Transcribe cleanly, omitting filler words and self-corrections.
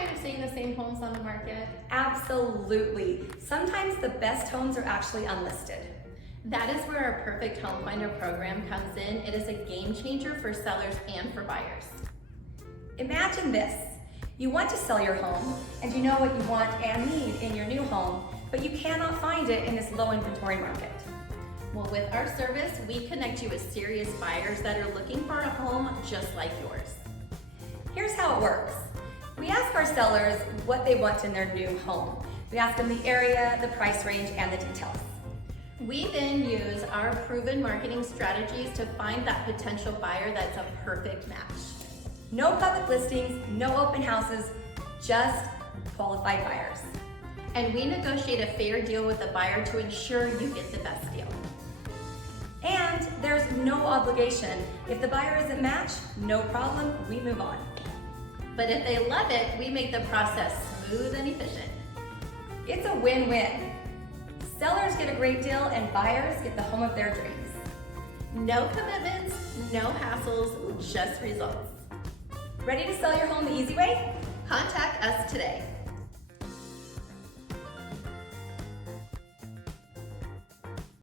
tired of seeing the same homes on the market? Absolutely. Sometimes the best homes are actually unlisted. That is where our Perfect Home Finder program comes in. It is a game changer for sellers and for buyers. Imagine this. You want to sell your home and you know what you want and need in your new home, but you cannot find it in this low inventory market. Well, with our service, we connect you with serious buyers that are looking for a home just like yours. Here's how it works. We ask our sellers what they want in their new home. We ask them the area, the price range, and the details. We then use our proven marketing strategies to find that potential buyer that's a perfect match. No public listings, no open houses, just qualified buyers. And we negotiate a fair deal with the buyer to ensure you get the best deal. And there's no obligation. If the buyer isn't matched, no problem, we move on. But if they love it, we make the process smooth and efficient. It's a win-win. Sellers get a great deal and buyers get the home of their dreams. No commitments, no hassles, just results. Ready to sell your home the easy way? Contact us today.